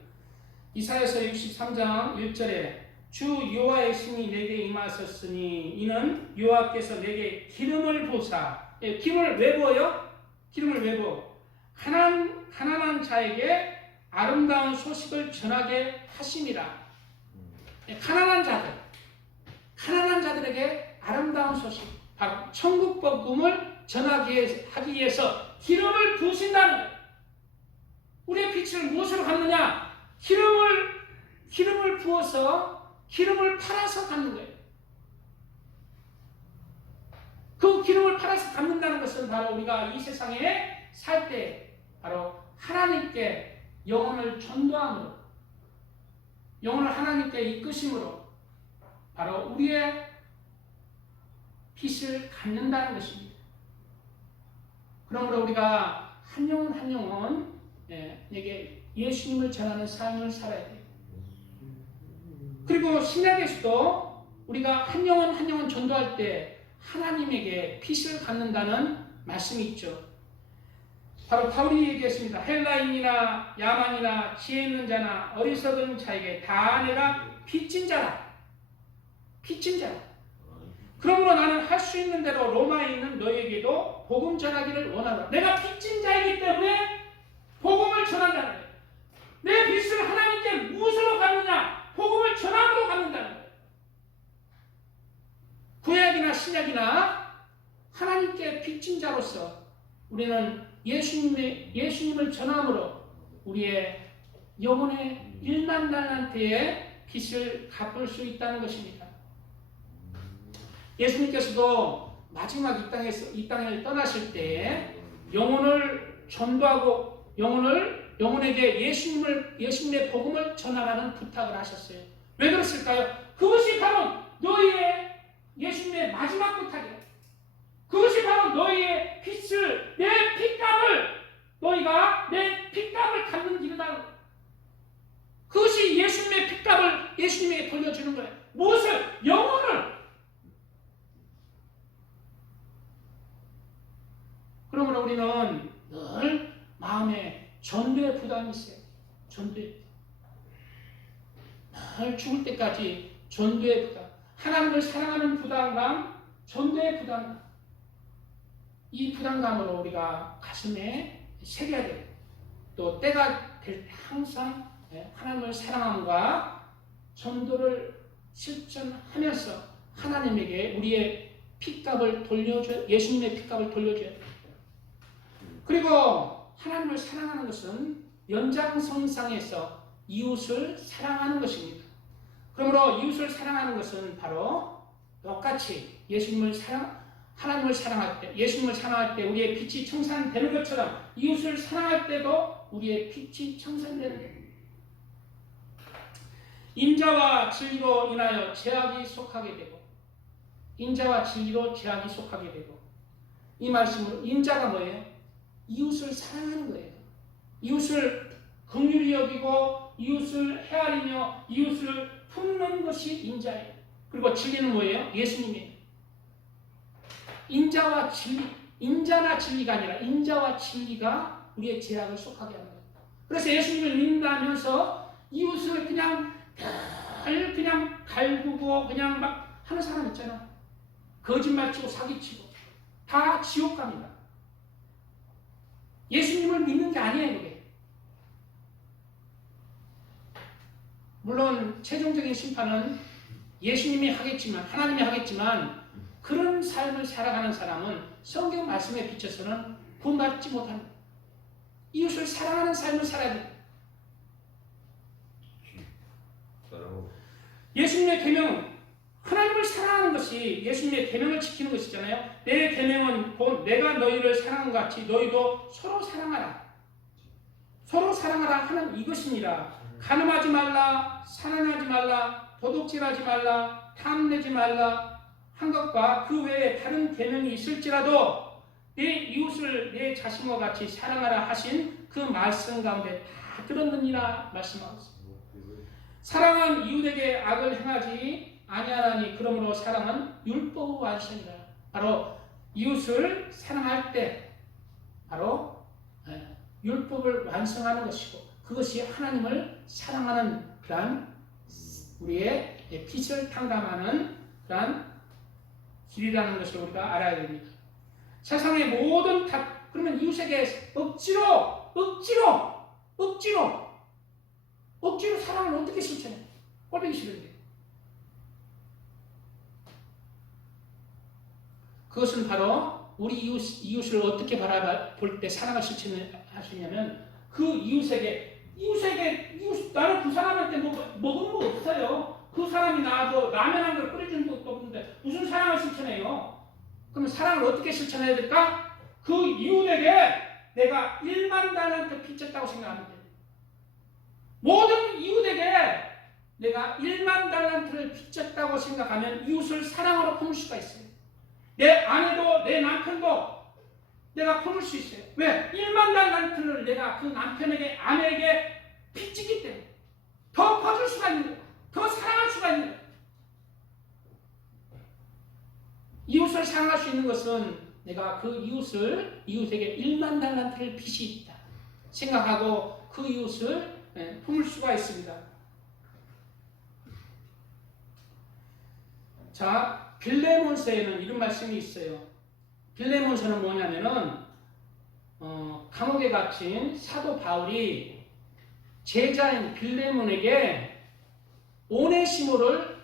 이사야서 63장 1절에 주 여호와의 신이 내게 임하셨으니 이는 여호와께서 내게 기름을 부으사. 기름을 왜 부어요? 기름을 왜 부어? 가난한 자에게 아름다운 소식을 전하게 하심이라. 가난한 자들에게 아름다운 소식, 바로 천국 복음을 전하게 하기 위해서 기름을 부으신다는 거예요. 우리의 빛을 무엇으로 갚느냐? 기름을 부어서 기름을 팔아서 갚는 거예요. 그 기름을 팔아서 갚는다는 것은 바로 우리가 이 세상에 살 때 바로 하나님께 영혼을 전도함으로, 영혼을 하나님께 이끄심으로 바로 우리의 빚을 갚는다는 것입니다. 그러므로 우리가 한 영혼 에게 예수님을 전하는 삶을 살아야 돼요. 그리고 신약에서도 우리가 한 영혼 전도할 때 하나님에게 빚을 갚는다는 말씀이 있죠. 바로 바울이 얘기했습니다. 헬라인이나 야만이나 지혜 있는 자나 어리석은 자에게 다 내가 빚진 자라. 그러므로 나는 할 수 있는 대로 로마에 있는 너에게도 복음 전하기를 원하노라. 내가 빚진 자이기 때문에 복음을 전한다는 거예요. 내 빚을 하나님께 무엇으로 갚느냐? 복음을 전함으로 갚는다는 거예요. 구약이나 신약이나 하나님께 빚진 자로서 우리는 예수님을 전함으로 우리의 영혼의 1만 달란트의 빚을 갚을 수 있다는 것입니다. 예수님께서도 마지막 이 땅을 떠나실 때 영혼을 전도하고 영혼에게 예수님의 복음을 전하라는 부탁을 하셨어요. 왜 그랬을까요? 그것이 바로 너희의 예수님의 마지막 부탁이에요. 그것이 바로 너희의 빚을, 내 핏값을, 너희가 내 핏값을 갚는 길이다. 그것이 예수님의 핏값을 예수님에게 돌려주는 거예요. 무엇을? 영혼을. 그러므로 우리는 늘 마음에 전도의 부담이 있어요. 전도의 부담. 늘 죽을 때까지 전도의 부담. 하나님을 사랑하는 부담감, 전도의 부담감. 이 부담감으로 우리가 가슴에 새겨야 돼요. 또 때가 될 때 항상 하나님을 사랑함과 전도를 실천하면서 하나님에게 우리의 핏값을 돌려줘야, 예수님의 핏값을 돌려줘야 돼요. 그리고 하나님을 사랑하는 것은 연장선상에서 이웃을 사랑하는 것입니다. 그러므로 이웃을 사랑하는 것은 바로 똑같이 하나님을 사랑할 때, 예수님을 사랑할 때 우리의 빛이 청산되는 것처럼 이웃을 사랑할 때도 우리의 빛이 청산되는 거예요. 인자와 진리로 인하여 죄악이 속하게 되고, 인자와 진리로 죄악이 속하게 되고, 이 말씀으로 인자가 뭐예요? 이웃을 사랑하는 거예요. 이웃을 긍휼히 여기고 이웃을 헤아리며 이웃을 품는 것이 인자예요. 그리고 진리는 뭐예요? 예수님이에요. 인자와 진리, 인자나 진리가 아니라 인자와 진리가 우리의 죄악을 속하게 하는 거예요. 그래서 예수님을 믿는다면서 이웃을 그냥 갈구고 그냥 막 하는 사람 있잖아. 거짓말치고 사기치고 다 지옥 갑니다. 예수님을 믿는 게 아니에요, 그게. 물론 최종적인 심판은 예수님이 하겠지만, 하나님이 하겠지만, 그런 삶을 살아가는 사람은 성경 말씀에 비춰서는 구원받지 못합니다. 이웃을 사랑하는 삶을 살아야 돼요. 예수님의 계명은 하나님을 사랑하는 것이 예수님의 계명을 지키는 것이잖아요. 내 계명은 곧 내가 너희를 사랑한 것 같이 너희도 서로 사랑하라. 서로 사랑하라 하는 이것이니라. 간음하지 말라, 살인하지 말라, 도둑질하지 말라, 탐내지 말라 한 것과 그 외에 다른 계명이 있을지라도 내 이웃을 내 자신과 같이 사랑하라 하신 그 말씀 가운데 다 들었느니라 말씀하고 있습니다. 사랑은 이웃에게 악을 행하지 아니하라니 그러므로 사랑은 율법의 완성이라. 바로 이웃을 사랑할 때 바로 율법을 완성하는 것이고 그것이 하나님을 사랑하는 그러한 우리의 빛을 탕감하는 그러한 길이라는 것을 우리가 알아야 됩니다. 세상의 모든 그러면 이웃에게 억지로 사랑을 어떻게 실천해? 꼴보기 싫은데. 그것은 바로 우리 이웃을 어떻게 바라볼 때 사랑을 실천하시냐면 그 이웃에게 나는 그 사람한테 먹은 거 없어요. 그 사람이 나와서 라면 한 그릇 끓여주는 것도 없는데 무슨 사랑을 실천해요? 그러면 사랑을 어떻게 실천해야 될까? 그 이웃에게 내가 1만 달란트 빚졌다고 생각하면 돼요. 모든 이웃에게 내가 1만 달란트를 빚졌다고 생각하면 이웃을 사랑으로 품을 수가 있어요. 내 아내도 내 남편도 내가 품을 수 있어요. 왜? 1만 달란트를 내가 그 남편에게 아내에게 빚지기 때문에 더 퍼줄 수가 있는 거예요. 더 사랑할 수가 있는 거예요. 이웃을 사랑할 수 있는 것은 내가 그 이웃에게 1만 달란트를 빚이 있다 생각하고 그 이웃을 품을 수가 있습니다. 자, 빌레몬서에는 이런 말씀이 있어요. 빌레몬서는 뭐냐면은 감옥에 갇힌 사도 바울이 제자인 빌레몬에게 오네시모를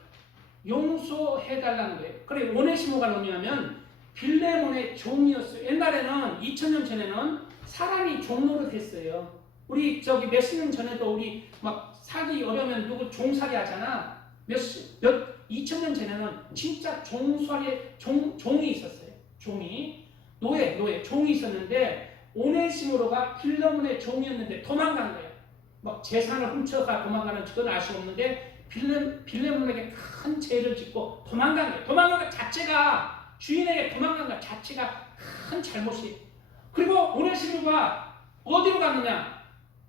용서해달라는 거예요. 그래, 오네시모가 뭐냐면 빌레몬의 종이었어요. 옛날에는 2000년 전에는 사람이 종로로 됐어요. 우리 몇십 년 전에도 우리 막 살기 어려우면 누구 종살이 하잖아. 2000년 전에는 진짜 종이 있었어요. 종이 있었는데 오네시모로가 빌레몬의 종이었는데 도망간 거예요. 막 재산을 훔쳐가 도망가는 그건 알 수 없는데 빌레몬에게 큰 죄를 짓고 도망간 거예요. 도망간 것 자체가 주인에게 도망간 것 자체가 큰 잘못이에요. 그리고 오네시모가 어디로 갔느냐?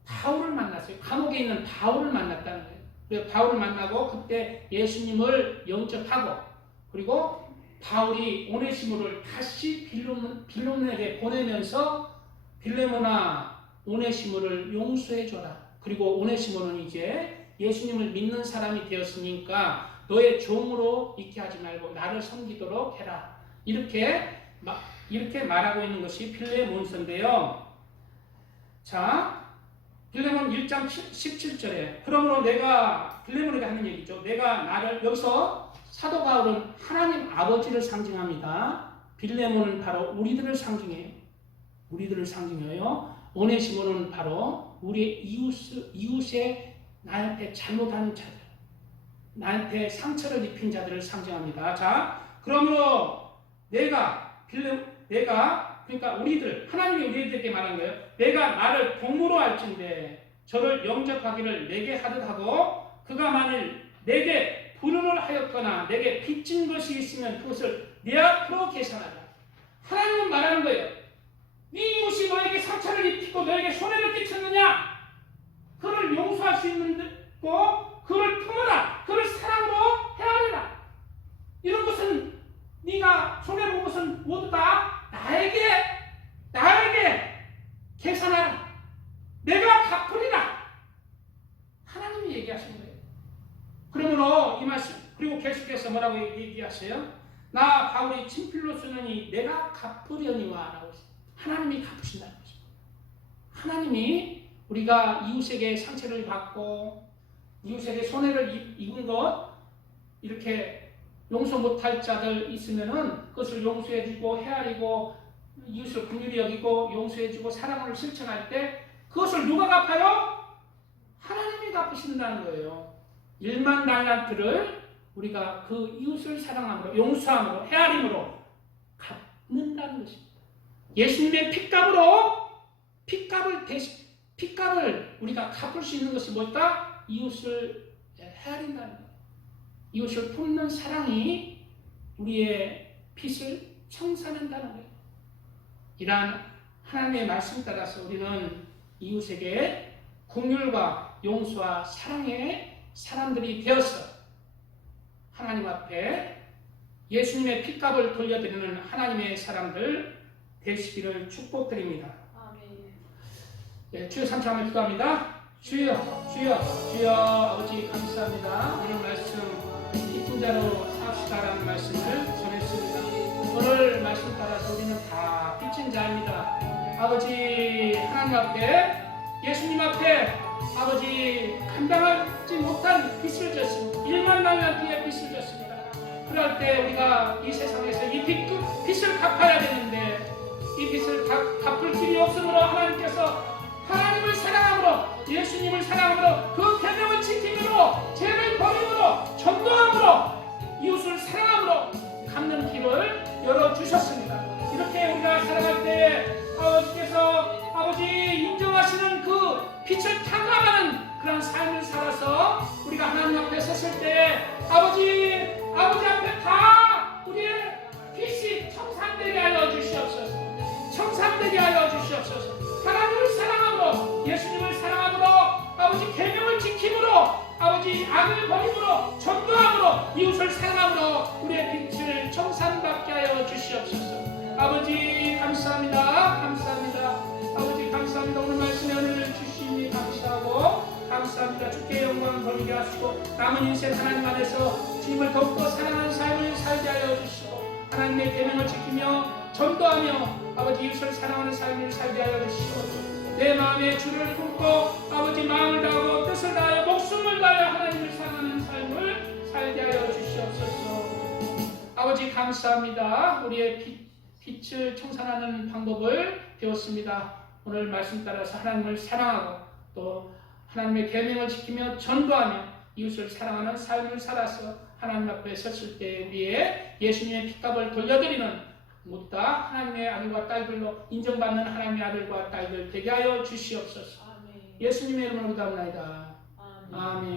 바울을 만났어요. 감옥에 있는 바울을 만났다는 거예요. 그래서 바울을 만나고 그때 예수님을 영접하고, 그리고 바울이 오네시모를 다시 빌레몬에게 보내면서 빌레몬아 오네시모를 용서해줘라. 그리고 오네시모는 이제 예수님을 믿는 사람이 되었으니까 너의 종으로 있게 하지 말고 나를 섬기도록 해라. 이렇게 말하고 있는 것이 빌레몬서인데요. 자, 빌레몬 1장 17절에 그러므로 내가 빌레몬에게 하는 얘기죠. 내가 나를, 여기서 사도 바울은 하나님 아버지를 상징합니다. 빌레몬은 바로 우리들을 상징해요. 우리들을 상징해요. 오네시모는 바로 우리의 이웃의 나한테 잘못한 자들, 나한테 상처를 입힌 자들을 상징합니다. 자, 그러므로 그러니까 우리들, 하나님이 우리들에게 말한 거예요. 내가 나를 동무로 할진대 저를 영접하기를 내게 하듯 하고 그가 만일 내게 불응을 하였거나 내게 빚진 것이 있으면 그것을 내 앞으로 계산하라. 하나님은 말하는 거예요. 네 이웃이 너에게 상처를 입히고 너에게 손해를 끼쳤느냐? 그를 용서할 수 있는 거, 그를 품어라. 그를 사랑으로 헤아려라. 이런 것은 네가 손해본 것은 모두 다 나에게 계산하라. 내가 갚으리라. 하나님이 얘기하시는 거예요. 그러므로 이 말씀, 그리고 계속해서 뭐라고 얘기하세요? 나 바울이 친필로 쓰느니 내가 갚으려니와 라고 했어요. 하나님이 갚으신다는 거죠. 하나님이 우리가 이웃에게 상처를 받고 이웃에게 손해를 입은 것 이렇게 용서 못할 자들 있으면은 그것을 용서해주고 헤아리고 이웃을 긍휼히 여기고 용서해주고 사랑을 실천할 때 그것을 누가 갚아요? 하나님이 갚으신다는 거예요. 1만 달란트를 우리가 그 이웃을 사랑함으로 용서함으로 헤아림으로 갚는다는 것입니다. 예수님의 핏값을 우리가 갚을 수 있는 것이 뭘까? 이웃을 헤아린다는 거예요. 이웃을 품는 사랑이 우리의 핏을 청산한다는 거예요. 이러한 하나님의 말씀 따라서 우리는 이웃에게 긍휼과 용서와 사랑의 사람들이 되어서 하나님 앞에 예수님의 핏값을 돌려드리는 하나님의 사람들 되시기를 축복드립니다. 네, 주여 3차 한번 기도합니다. 주여 아버지 감사합니다. 오늘 말씀 기쁜 자로 삽시다라는 말씀을 전했습니다. 오늘 말씀 따라서 우리는 다 빚진 자입니다. 아버지 하나님 앞에 예수님 앞에 아버지 감당하지 못한 빚을 졌습니다. 1만 달란트의 빚을 졌습니다. 그럴 때 우리가 이 세상에서 이 빚을 갚아야 되는데 이 빚을 갚을 길이 없으므로 하나님께서 하나님을 사랑함으로 예수님을 사랑함으로 그 계명을 지킴으로 죄를 버림으로 전도함으로 이웃을 사랑함으로 갚는 길을 열어주셨습니다. 이렇게 우리가 살아갈 때 아버지께서 아버지 인정하시는 그 빛을 탐감하는 그런 삶을 살아서 우리가 하나님 앞에 섰을 때 아버지 앞에 다 우리의 빛이 청산되게 하여 주시옵소서. 청산되게 하여 주시옵소서. 하나님을 사랑함으로 예수님을 사랑함으로 아버지 계명을 지킴으로 아버지 악을 버림으로 전도함으로 이웃을 사랑함으로 우리의 빛을 청산받게 하여 주시옵소서. 아버지 감사합니다. 아버지 감사합니다. 오늘 말씀에 은혜를 주시니 감사합니다. 주께 영광 돌리게 하시고 남은 인생 하나님 안에서 주님을 더욱더 사랑하는 삶을 살게 하여 주시고 하나님의 계명을 지키며 전도하며 아버지 이웃을 사랑하는 삶을 살게 하여 주시고 내 마음에 주를 품고 아버지 마음을 다하고 뜻을 다하여 목숨을 다하여 하나님을 사랑하는 삶을 살게 하여 주시옵소서. 아버지 감사합니다. 우리의 빛을 청산하는 방법을 배웠습니다. 오늘 말씀 따라서 하나님을 사랑하고 또 하나님의 계명을 지키며 전도하며 이웃을 사랑하는 삶을 살아서 하나님 앞에 섰을 때 우리의 예수님의 핏값을 돌려드리는 모두 다 하나님의 아들과 딸들로 인정받는 하나님의 아들과 딸들 되게 하여 주시옵소서. 예수님의 이름으로 기도합니다. 아멘.